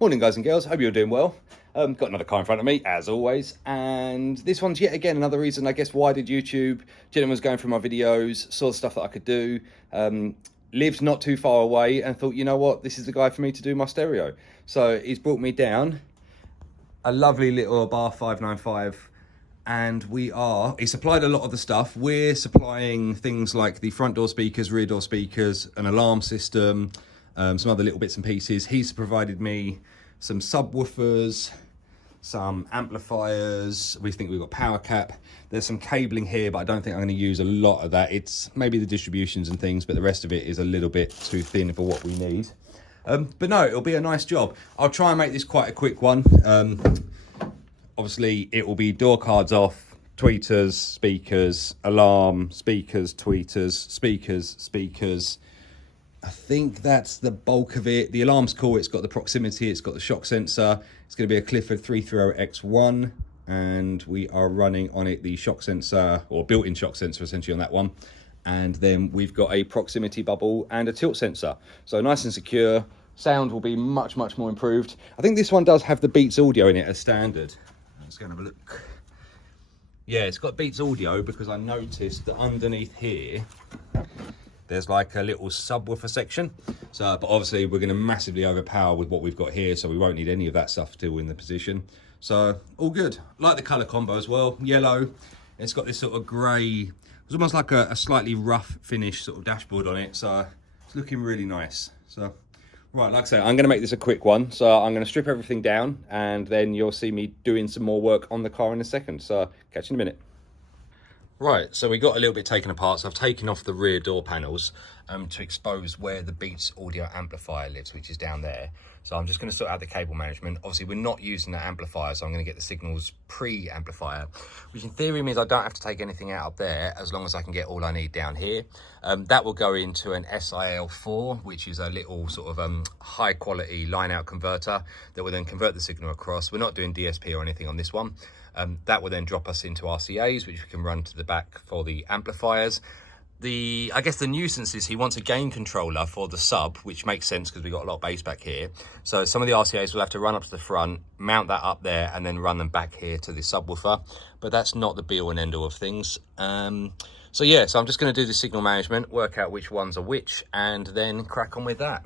Morning guys and girls, hope you're doing well. Got another car in front of me as always, and this one's yet again another reason I guess why did YouTube. Gentleman was going through my videos, saw the stuff that I could do, lived not too far away and thought, you know what, this is the guy for me to do my stereo. So he's brought me down a lovely little ABARTH 595, and he supplied a lot of the stuff. We're supplying things like the front door speakers, rear door speakers, an alarm system, some other little bits and pieces. He's provided me some subwoofers, some amplifiers. We think we've got power cap. There's some cabling here, but I don't think I'm going to use a lot of that. It's maybe the distributions and things, but the rest of it is a little bit too thin for what we need. But no, it'll be a nice job. I'll try and make this quite a quick one. Obviously, it will be door cards off, tweeters, speakers, alarm, speakers, tweeters, speakers. I think that's the bulk of it. The alarm's cool. It's got the proximity. It's got the shock sensor. It's going to be a Clifford 330X1, and we are running on it the shock sensor, or built-in shock sensor essentially on that one. And then we've got a proximity bubble and a tilt sensor. So nice and secure. Sound will be much more improved. I think this one does have the Beats audio in it as standard. Let's go and have a look. Yeah, it's got Beats audio because I noticed that underneath here there's like a little subwoofer section. So, but obviously we're going to massively overpower with what we've got here, so we won't need any of that stuff still in the position. So all good. Like the color combo as well. Yellow. It's got this sort of grey. It's almost like a slightly rough finish sort of dashboard on it. So it's looking really nice. So right, like I say, I'm going to make this a quick one. So I'm going to strip everything down, and then you'll see me doing some more work on the car in a second. So catch you in a minute. Right, so we got a little bit taken apart. So I've taken off the rear door panels to expose where the Beats audio amplifier lives, which is down there. So I'm just going to sort out the cable management. Obviously, we're not using that amplifier, so I'm going to get the signals pre-amplifier, which in theory means I don't have to take anything out up there as long as I can get all I need down here. That will go into an SIL4, which is a little sort of high quality line out converter that will then convert the signal across. We're not doing DSP or anything on this one. That will then drop us into RCAs, which we can run to the back for the amplifiers. I guess the nuisance is he wants a gain controller for the sub, which makes sense because we've got a lot of bass back here. So some of the RCAs will have to run up to the front, mount that up there, and then run them back here to the subwoofer. But that's not the be all and end all of things. So yeah, so I'm just going to do the signal management, work out which ones are which, and then crack on with that.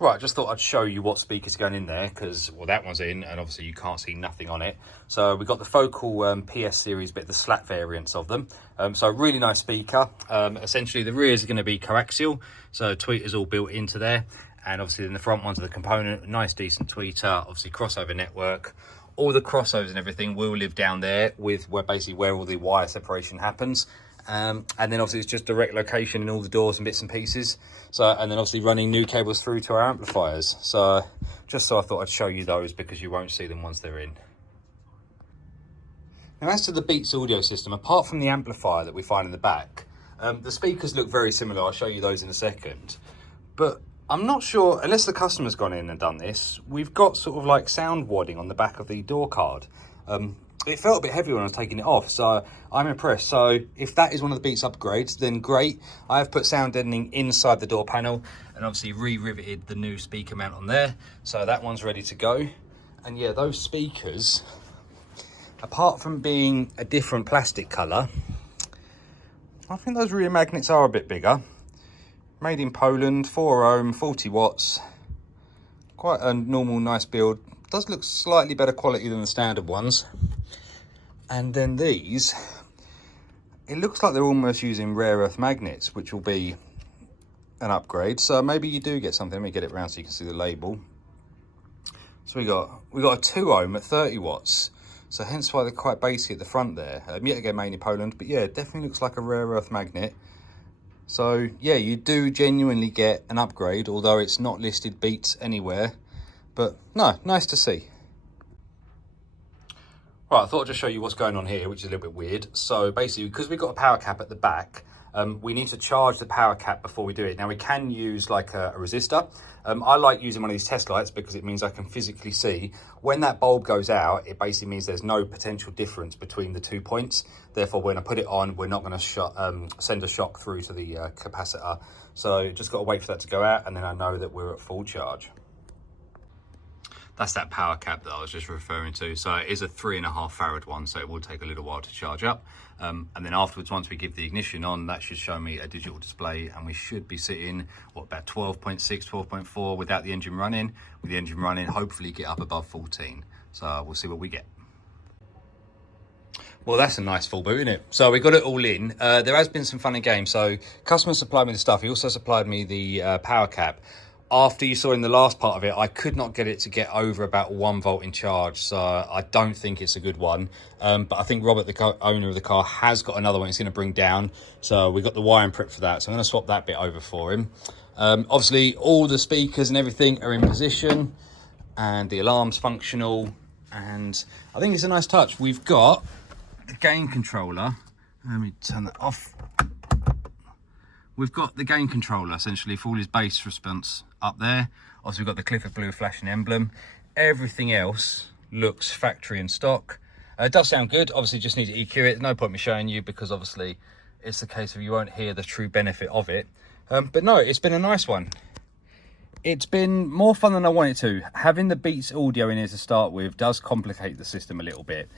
Right, I just thought I'd show you what speakers are going in there because, well, that one's in and obviously you can't see nothing on it. So we've got the Focal PS series, but the slat variants of them. So really nice speaker. Essentially the rears are going to be coaxial, so tweeters all built into there. And obviously then the front ones are the component, nice decent tweeter, obviously crossover network. All the crossovers and everything will live down there with basically where all the wire separation happens. And then obviously it's just direct location in all the doors and bits and pieces. So, and then obviously running new cables through to our amplifiers. So just so I thought I'd show you those because you won't see them once they're in. Now as to the Beats audio system, apart from the amplifier that we find in the back, the speakers look very similar. I'll show you those in a second. But I'm not sure, unless the customer's gone in and done this, we've got sort of like sound wadding on the back of the door card. It felt a bit heavy when I was taking it off, so I'm impressed. So if that is one of the Beats upgrades, then great. I have put sound deadening inside the door panel and obviously re-riveted the new speaker mount on there. So that one's ready to go. And yeah, those speakers, apart from being a different plastic colour, I think those rear magnets are a bit bigger. Made in Poland, 4 ohm, 40 watts. Quite a normal, nice build. Does look slightly better quality than the standard ones. And then these, it looks like they're almost using rare earth magnets, which will be an upgrade. So maybe you do get something. Let me get it around so you can see the label. So we got a 2 ohm at 30 watts. So hence why they're quite basic at the front there. Yet again, made in Poland, but yeah, it definitely looks like a rare earth magnet. So yeah, you do genuinely get an upgrade, although it's not listed Beats anywhere. But no, nice to see. Right, I thought I'd just show you what's going on here, which is a little bit weird. So basically, because we've got a power cap at the back, we need to charge the power cap before we do it. Now we can use like a resistor. I like using one of these test lights because it means I can physically see when that bulb goes out. It basically means there's no potential difference between the 2 points. Therefore, when I put it on, we're not going to send a shock through to the capacitor. So just got to wait for that to go out, and then I know that we're at full charge. That's that power cap that I was just referring to. So it is a 3.5 farad one, so it will take a little while to charge up. And then afterwards, once we give the ignition on, that should show me a digital display, and we should be sitting, what, about 12.6, 12.4 without the engine running. With the engine running, hopefully get up above 14. So we'll see what we get. Well, that's a nice full boot, isn't it? So we got it all in. There has been some fun and games. So customer supplied me the stuff. He also supplied me the power cap. After you saw in the last part of it, I could not get it to get over about 1 volt in charge, so I don't think it's a good one. But I think Robert, the owner of the car, has got another one he's going to bring down, so we got the wiring prep for that, so I'm going to swap that bit over for him. Obviously, all the speakers and everything are in position, and the alarm's functional, and I think it's a nice touch. We've got the gain controller. Let me turn that off. We've got the gain controller, essentially, for all his bass response up there. Obviously, we've got the Clifford Blue flashing emblem. Everything else looks factory and stock. It does sound good. Obviously, just need to EQ it. There's no point me showing you because, obviously, it's the case of you won't hear the true benefit of it. But no, it's been a nice one. It's been more fun than I wanted to. Having the Beats audio in here to start with does complicate the system a little bit.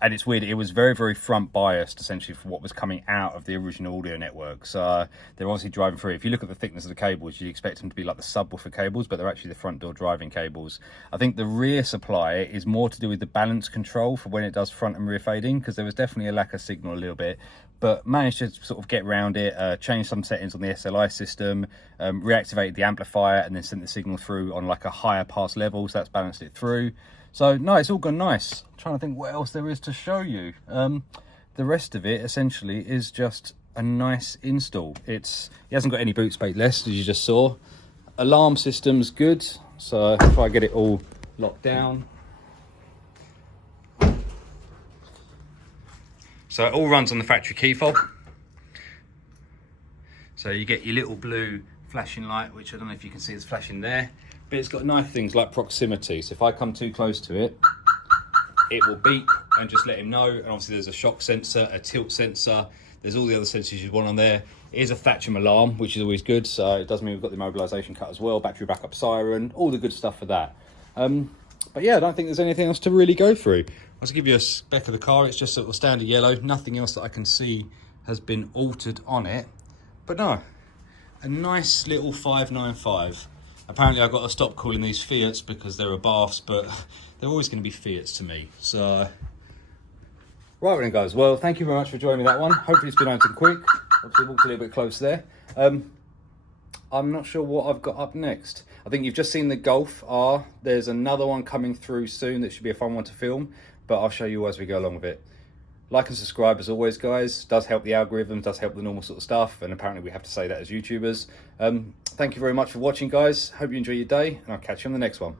And it's weird, it was very, very front biased, essentially, for what was coming out of the original audio network. So they're obviously driving through. If you look at the thickness of the cables, you expect them to be like the subwoofer cables, but they're actually the front door driving cables. I think the rear supply is more to do with the balance control for when it does front and rear fading, because there was definitely a lack of signal a little bit. But managed to sort of get around it, change some settings on the SLI system, reactivated the amplifier, and then sent the signal through on like a higher pass level, so that's balanced it through. So no, it's all gone nice. I'm trying to think what else there is to show you. The rest of it essentially is just a nice install. He hasn't got any boot space less, as you just saw. Alarm system's good, so if I get it all locked down. So it all runs on the factory key fob. So you get your little blue flashing light, which I don't know if you can see it's flashing there. But it's got nice things like proximity. So if I come too close to it, it will beep and just let him know. And obviously there's a shock sensor, a tilt sensor. There's all the other sensors you want on there. It is a Thatcham alarm, which is always good. So it does mean we've got the immobilisation cut as well, battery backup siren, all the good stuff for that. But yeah, I don't think there's anything else to really go through. I'll just give you a spec of the car. It's just sort of standard yellow. Nothing else that I can see has been altered on it. But no, a nice little 595. Apparently I've got to stop calling these Fiats because they're ABARTHs, but they're always going to be Fiats to me. So, right then guys, well, thank you very much for joining me that one. Hopefully it's been nice and quick. Obviously walked a little bit close there. I'm not sure what I've got up next. I think you've just seen the Golf R. There's another one coming through soon that should be a fun one to film, but I'll show you as we go along with it. Like and subscribe as always, guys. Does help the algorithm, does help the normal sort of stuff, and apparently we have to say that as YouTubers. Thank you very much for watching, guys. Hope you enjoy your day, and I'll catch you on the next one.